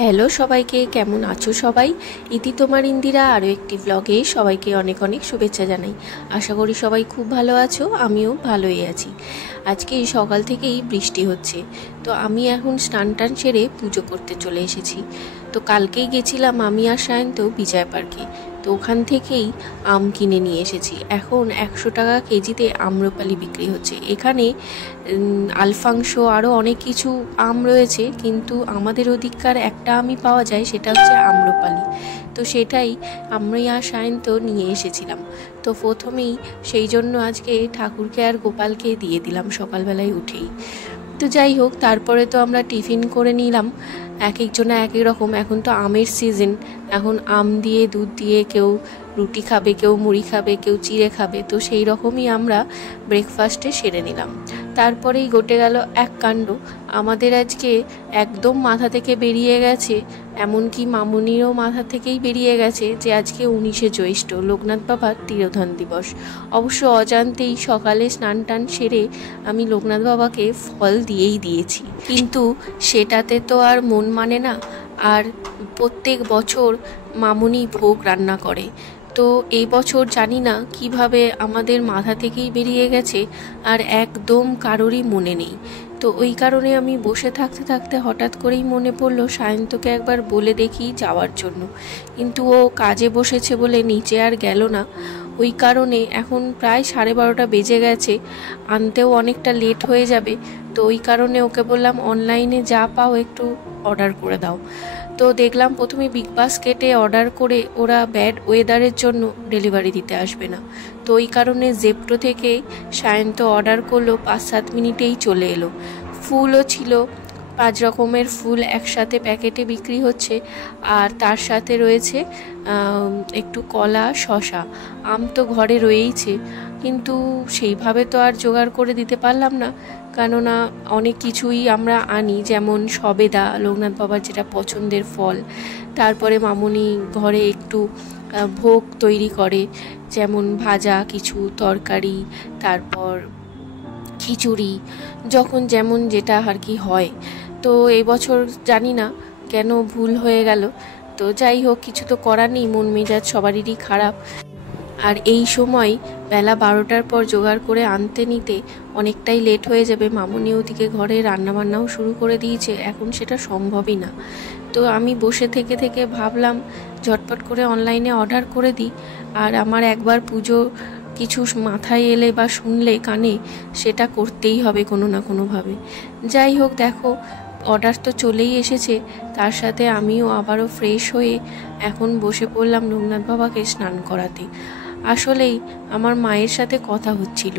Hello সবাইকে, কেমন আছো সবাই? ইতি তোমার ইন্দিরা আরও একটি ব্লগে সবাইকে অনেক অনেক শুভেচ্ছা জানাই। আশা করি সবাই খুব ভালো আছো, আমিও ভালোই আছি। আজকে সকাল থেকেই বৃষ্টি হচ্ছে, তো আমি এখন স্নান টান সেরে পুজো করতে চলে এসেছি। তো কালকেই গেছিলাম আমি আর সায়ন্ত বিজয় পার্কে, তো ওখান থেকেই আম কিনে নিয়ে এসেছি। এখন 100 টাকা কেজিতে আম্রপালি বিক্রি হচ্ছে। এখানে আলফাংশো আরও অনেক কিছু আম রয়েছে, কিন্তু আমাদের ওদিককার একটা আমই পাওয়া যায়, সেটা হচ্ছে আম্রপালি। তো সেটাই আমি আর সায়ন্ত নিয়ে এসেছিলাম। তো প্রথমেই সেই জন্য আজকে ঠাকুরকে আর গোপালকে দিয়ে দিলাম সকালবেলায় উঠেই। তো যাই হোক, তারপরে তো আমরা টিফিন করে নিলাম। এক একজনা এক এক রকম। এখন তো আমের সিজন, এখন আম দিয়ে দুধ দিয়ে কেউ রুটি খাবে, কেউ মুড়ি খাবে, কেউ চিড়ে খাবে। তো সেই রকমই আমরা ব্রেকফাস্টে সেরে নিলাম। তারপরেই ঘটে গেল এক কাণ্ড। আমাদের আজকে একদম মাথা থেকে বেরিয়ে গেছে, এমনকি মামুনিরও মাথা থেকেই বেরিয়ে গেছে যে আজকে 19শে জ্যৈষ্ঠ, লোকনাথ বাবার তিরোধান দিবস। অবশ্য অজান্তেই সকালে স্নান টান সেরে আমি লোকনাথ বাবাকে ফল দিয়েই দিয়েছি, কিন্তু সেটাতে তো আর মন মানে না। আর প্রত্যেক বছর মামুনি ভোগ রান্না করে, তো এই বছর জানি না কিভাবে আমাদের মাথা থেকেই বেরিয়ে গেছে, আর একদম কারোরই মনে নেই। তো ওই কারণে আমি বসে থাকতে থাকতে হঠাৎ করেই মনে পড়লো সায়ন্তকে একবার বলে দেখি যাওয়ার জন্য, কিন্তু ও কাজে বসেছে বলে নিচে আর গেল না। ওই কারণে এখন প্রায় 12:30 বেজে গেছে, আনতেও অনেকটা লেট হয়ে যাবে। তো ওই কারণে ওকে বললাম অনলাইনে যা পাও একটু অর্ডার করে দাও। তো দেখলাম প্রথমে বিগ বাস্কেটে অর্ডার করে ওরা ব্যাড ওয়েদারের জন্য ডেলিভারি দিতে আসবে না। তো ওই কারণে জেপ্টো থেকে সায়ন্ত অর্ডার করলো, 5-7 মিনিটেই চলে এলো। ফুলও ছিল, 5 রকমের ফুল একসাথে প্যাকেটে বিক্রি হচ্ছে, আর তার সাথে রয়েছে একটু কলা, শসা। আম তো ঘরে রয়েইছে, কিন্তু সেইভাবে তো আর জোগাড় করে দিতে পারলাম না, কেননা অনেক কিছুই আমরা আনি, যেমন সবেদা, লোকনাথ বাবার যেটা পছন্দের ফল। তারপরে মামুনি ঘরে একটু ভোগ তৈরি করে, যেমন ভাজা কিছু তরকারি, তারপর খিচুড়ি, যখন যেমন যেটা আর কি হয়। তো এবছর জানি না কেন ভুল হয়ে গেল। তো যাই হোক, কিছু তো করার নেই, মন মেজাজ সবারই খারাপ। আর এই সময় বেলা 12টার পর জোগাড় করে আনতে নিতে অনেকটাই লেট হয়ে যাবে। মামুনি ওদিকে ঘরে রান্নাবান্নাও শুরু করে দিয়েছে, এখন সেটা সম্ভবই না। তো আমি বসে থেকে থেকে ভাবলাম ঝটপট করে অনলাইনে অর্ডার করে দিই। আর আমার একবার পুজো কিছু মাথায় এলে বা শুনলে কানে, সেটা করতেই হবে কোনো না কোনোভাবে। যাই হোক, দেখো অর্ডার তো চলেই এসেছে, তার সাথে আমিও আবারও ফ্রেশ হয়ে এখন বসে পড়লাম লোকনাথ বাবাকে স্নান করাতে। আসলেই আমার মায়ের সাথে কথা হচ্ছিল,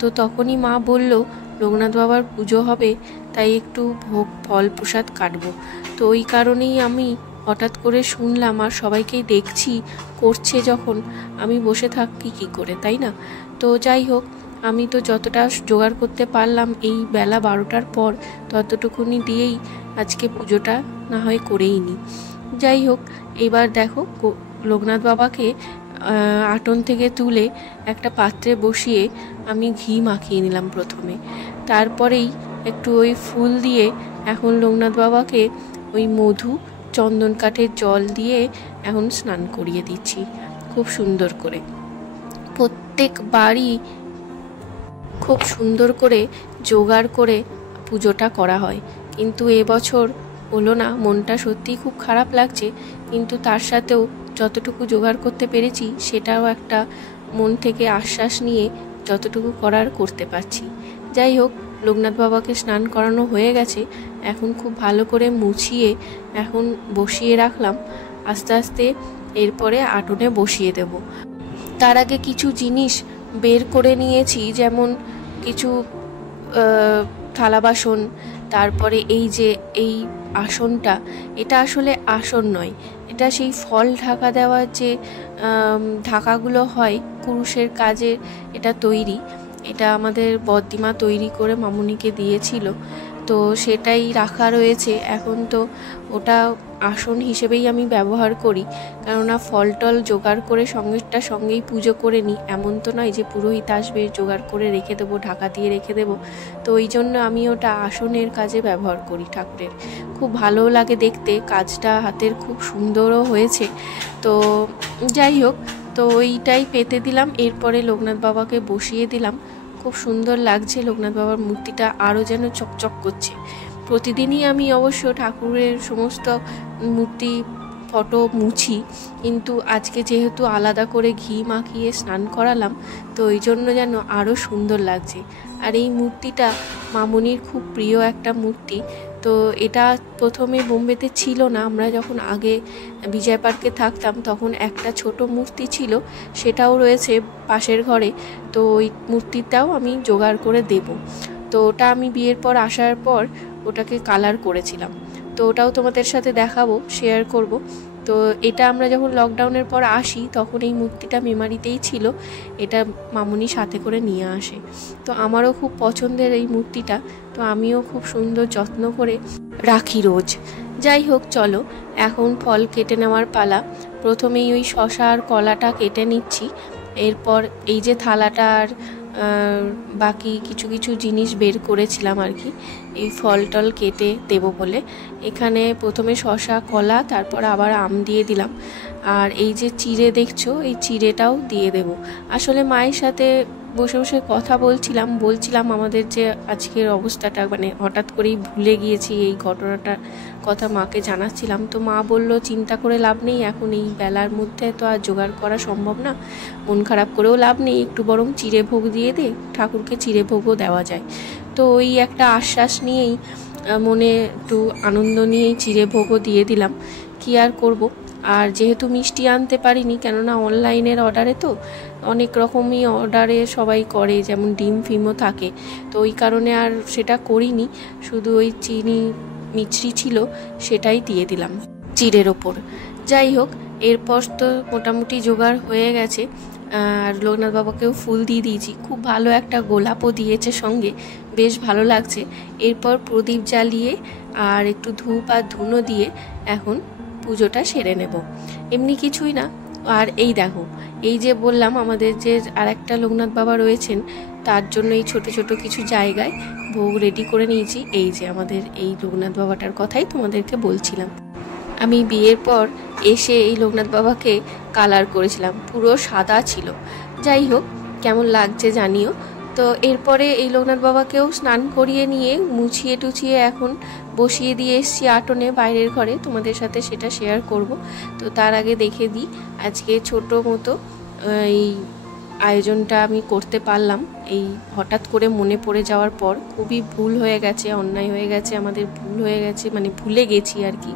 তো তখনই মা বলল লোকনাথ বাবার পুজো হবে, তাই একটু ভোগ ফল প্রসাদ কাটবো। তো ওই কারণেই আমি হঠাৎ করে শুনলাম, আর সবাইকেই দেখছি করছে যখন, আমি বসে থাকি কী করে, তাই না? তো যাই হোক, আমি তো যতটা জোগাড় করতে পারলাম এই বেলা 12টার পর, ততটুকুনি দিয়েই আজকে পুজোটা না হয় করেই নিই। যাই হোক, এবার দেখো লোকনাথ বাবাকে আটন থেকে তুলে একটা পাত্রে বসিয়ে আমি ঘি মাখিয়ে নিলাম প্রথমে। তারপরেই একটু ওই ফুল দিয়ে এখন লোকনাথ বাবাকে ওই মধু, চন্দন কাঠের জল দিয়ে এখন স্নান করিয়ে দিচ্ছি খুব সুন্দর করে। প্রত্যেকবারই খুব সুন্দর করে জোগাড় করে পুজোটা করা হয়, কিন্তু এবছর হলো না। মনটা সত্যিই খুব খারাপ লাগছে, কিন্তু তার সাথেও যতটুকু জোগাড় করতে পেরেছি সেটাও একটা মন থেকে আশ্বাস নিয়ে যতটুকু করার করতে পারছি। যাই হোক, লোকনাথ বাবাকে স্নান করানো হয়ে গেছে, এখন খুব ভালো করে মুছিয়ে এখন বসিয়ে রাখলাম। আস্তে আস্তে এরপরে আটনে বসিয়ে দেব। তার আগে কিছু জিনিস বের করে নিয়েছি, যেমন কিছু থালা বাসন, তারপরে এই যে এই আসনটা, এটা আসলে আসন নয়, এটা সেই ফল ঢাকা দেওয়ার যে ঢাকাগুলো হয় কুরুশের কাজে এটা তৈরি। এটা আমাদের বদ্দিমা তৈরি করে মামুনিকে দিয়েছিল। তো সেটাই রাখা রয়েছে। এখন তো ওটা আসন হিসেবেই আমি ব্যবহার করি, কেননা ফল টল জোগাড় করে সঙ্গেই পুজো করে নিই। এমন তো নয় যে পুরোহিত আসবে জোগাড় করে রেখে দেবো, ঢাকা দিয়ে রেখে দেবো। তো ওই জন্য আমি ওটা আসনের কাজে ব্যবহার করি ঠাকুরের। খুব ভালো লাগে দেখতে, কাজটা হাতের খুব সুন্দরও হয়েছে। তো যাই হোক, তো ওইটাই পেতে দিলাম। এরপরে লোকনাথ বাবাকে বসিয়ে দিলাম। খুব সুন্দর লাগছে, লোকনাথ বাবার মূর্তিটা আরও যেন চকচক করছে। প্রতিদিনই আমি অবশ্য ঠাকুরের সমস্ত মূর্তি ফটো মুছি, কিন্তু আজকে যেহেতু আলাদা করে ঘি মাখিয়ে স্নান করালাম, তো ওই জন্য যেন আরও সুন্দর লাগছে। আর এই মূর্তিটা মামনির খুব প্রিয় একটা মূর্তি। তো এটা প্রথমে বোম্বেতে ছিল না, আমরা যখন আগে বিজয় পার্কে থাকতাম তখন একটা ছোট মূর্তি ছিল, সেটাও রয়েছে পাশের ঘরে। তো ওই মূর্তিটাও আমি জোগাড় করে দেব। তো ওটা আমি বিয়ের পর আসার পর ওটাকে কালার করেছিলাম, তো ওটাও তোমাদের সাথে দেখাবো, শেয়ার করব। তো এটা আমরা যখন লকডাউনের পর আসি তখন এই মূর্তিটা মেমারিতেই ছিল, এটা মামুনি সাথে করে নিয়ে আসে। তো আমারও খুব পছন্দের এই মূর্তিটা, তো আমিও খুব সুন্দর যত্ন করে রাখি রোজ। যাই হোক, চলো এখন ফল কেটে নেওয়ার পালা। প্রথমেই ওই শসা আর কলাটা কেটে নিচ্ছি। এরপর এই যে থালাটার বাকি কিছু কিছু জিনিস বের করেছিলাম আর কি, এই ফল টল কেটে দেবো বলে। এখানে প্রথমে শসা, কলা, তারপর আবার আম দিয়ে দিলাম। আর এই যে চিড়ে দেখছো, এই চিড়েটাও দিয়ে দেব। আসলে মায়ের সাথে বসে বসে কথা বলছিলাম আমাদের যে আজকের অবস্থাটা, মানে হঠাৎ করেই ভুলে গিয়েছি এই ঘটনাটার কথা মাকে জানাচ্ছিলাম। তো মা বলল চিন্তা করে লাভ নেই, এখন এই বেলার মধ্যে তো আর জোগাড় করা সম্ভব না, মন খারাপ করেও লাভ নেই, একটু বরং চিড়ে ভোগ দিয়ে দে, ঠাকুরকে চিড়ে ভোগও দেওয়া যায়। তো ওই একটা আশ্বাস নিয়েই, মনে একটু আনন্দ নিয়েই চিড়ে ভোগও দিয়ে দিলাম। কি আর করব। আর যেহেতু মিষ্টি আনতে পারিনি, কেননা অনলাইনের অর্ডারে তো অনেক রকমই অর্ডারে সবাই করে, যেমন ডিম ফিমও থাকে, তো ওই কারণে আর সেটা করিনি। শুধু ওই চিনি মিছরি ছিল সেটাই দিয়ে দিলাম চিড়ের ওপর। যাই হোক, এরপর তো মোটামুটি জোগাড় হয়ে গেছে। আর লোকনাথ বাবাকেও ফুল দিয়ে দিয়েছি, খুব ভালো একটা গোলাপও দিয়েছে সঙ্গে, বেশ ভালো লাগছে। এরপর প্রদীপ জ্বালিয়ে আর একটু ধূপ আর ধুনো দিয়ে এখন পুজোটা সেরে নেব, এমনি কিছুই না। আর এই দেখো, এই যে বললাম আমাদের যে আর একটা লোকনাথ বাবা রয়েছেন, তার জন্য এই ছোট ছোট কিছু জায়গায় ভোগ রেডি করে নিয়েছি। এই যে আমাদের এই লোকনাথ বাবাটার কথাই তোমাদেরকে বলছিলাম। আমি বিয়ের পর এসে এই লোকনাথ বাবাকে কালার করেছিলাম, পুরো সাদা ছিল। যাই হোক, কেমন লাগছে জানিও। তো এরপরে এই লোকনাথ বাবাকেও স্নান করিয়ে নিয়ে মুছিয়ে টুছিয়ে এখন বসিয়ে দিয়ে এসছি আটনে বাইরের ঘরে, তোমাদের সাথে সেটা শেয়ার করব। তো তার আগে দেখে দিই আজকে ছোট মতো এই আয়োজনটা আমি করতে পারলাম। এই হঠাৎ করে মনে পড়ে যাওয়ার পর খুবই ভুল হয়ে গেছে, অন্যায় হয়ে গেছে, আমাদের ভুল হয়ে গেছে, মানে ভুলে গেছি আর কি।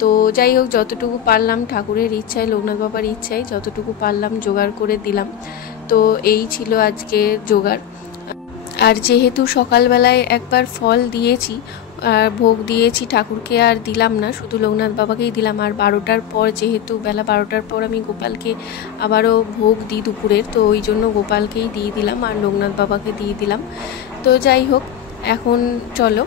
তো যাই হোক, যতটুকু পারলাম ঠাকুরের ইচ্ছায়, লোকনাথ বাবার ইচ্ছায় যতটুকু পারলাম জোগাড় করে দিলাম। তো এই ছিল আজকে জোগাড়। আর যেহেতু সকালবেলায় একবার ফল দিয়েছি আর ভোগ দিয়েছি, ঠাকুরকে আর দিলাম না, শুধু লোকনাথ বাবাকেই দিলাম। আর 12টার পর, যেহেতু বেলা 12টার পর আমি গোপালকে আবারও ভোগ দিই দুপুরের, তো ওই জন্য গোপালকেই দিয়ে দিলাম আর লোকনাথ বাবাকে দিয়ে দিলাম। তো যাই হোক, এখন চলো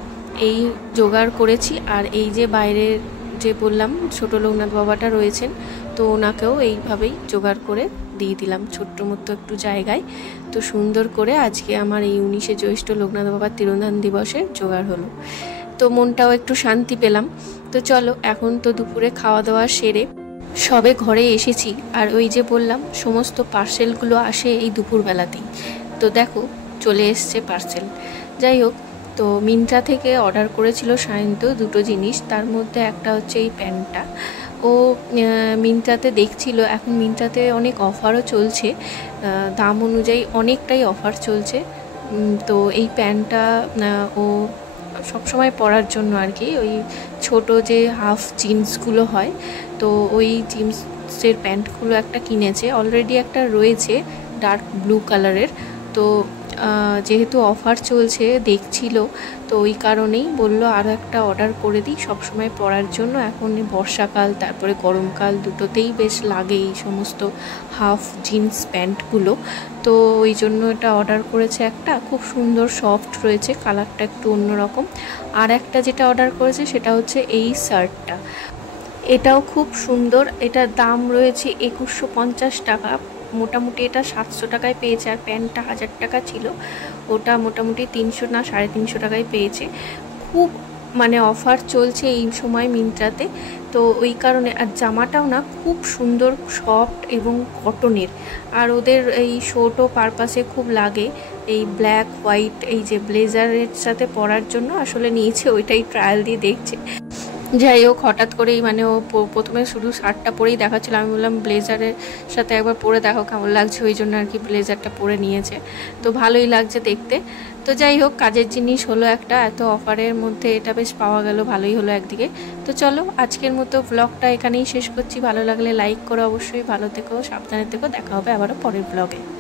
এই জোগাড় করেছি। আর এই যে বাইরের যে বললাম ছোট লোকনাথ বাবাটা রয়েছেন, তো ওনাকেও এইভাবেই জোগাড় করে দিয়ে দিলাম ছোট্ট মতো একটু জায়গায়। তো সুন্দর করে আজকে আমার এই 19শে জ্যৈষ্ঠ লোকনাথ বাবার তিরোধান দিবসে জোগাড় হলো, তো মনটাও একটু শান্তি পেলাম। তো চলো এখন তো দুপুরে খাওয়া দাওয়া সেরে সবে ঘরে এসেছি। আর ওই যে বললাম সমস্ত পার্সেলগুলো আসে এই দুপুরবেলাতেই, তো দেখো চলে এসছে পার্সেল। যাই হোক, তো মিন্ত্রা থেকে অর্ডার করেছিল সায়ন্ত দুটো জিনিস, তার মধ্যে একটা হচ্ছে এই প্যান্টটা। ও মিন্ত্রাতে দেখছিল, এখন মিন্ত্রাতে অনেক অফারও চলছে, দাম অনুযায়ী অনেকটাই অফার চলছে। তো এই প্যান্টটা ও সবসময় পরার জন্য আর কি, ওই ছোট যে হাফ জিন্সগুলো হয়, তো ওই জিন্সের প্যান্টগুলো একটা কিনেছে, অলরেডি একটা রয়েছে ডার্ক ব্লু কালারের। তো যেহেতু অফার চলছে দেখছিল, তো ওই কারণেই বলল আরও একটা অর্ডার করে দিই সবসময় পরার জন্য। এখন বর্ষাকাল তারপরে গরমকাল দুটোতেই বেশ লাগে এই সমস্ত হাফ জিন্স প্যান্টগুলো, তো ওই জন্য এটা অর্ডার করেছে। একটা খুব সুন্দর সফট রয়েছে, কালারটা একটু অন্যরকম। আর একটা যেটা অর্ডার করেছে সেটা হচ্ছে এই শার্টটা, এটাও খুব সুন্দর। এটার দাম রয়েছে 2150 টাকা, মোটামুটি এটা 700 টাকায় পেয়েছে। আর প্যান্টটা 1000 টাকা ছিল, ওটা মোটামুটি 300 না 350 টাকায় পেয়েছে। খুব মানে অফার চলছে এই সময় মিন্ত্রাতে, তো ওই কারণে। আর জামাটাও না খুব সুন্দর, সফট এবং কটনের। আর ওদের এই শোটো পারপাসে খুব লাগে, এই ব্ল্যাক হোয়াইট এই যে ব্লেজারের সাথে পরার জন্য আসলে নিয়েছে, ওইটাই ট্রায়াল দিয়ে দেখছে। যাই হোক, হঠাৎ করেই মানে ও প্রথমে শুধু শার্টটা পরেই দেখাচ্ছিল, আমি বললাম ব্লেজারের সাথে একবার পরে দেখো কেমন লাগছে, ওই জন্য আর কি ব্লেজারটা পরে নিয়েছে। তো ভালোই লাগছে দেখতে। তো যাই হোক, কাজের জিনিস হলো একটা, এত অফারের মধ্যে এটা বেশ পাওয়া গেল, ভালোই হলো একদিকে। তো চলো আজকের মতো ব্লগটা এখানেই শেষ করছি। ভালো লাগলে লাইক করো অবশ্যই, ভালো থেকো, সাবধানে থেকো, দেখা হবে আবারও পরের ব্লগে।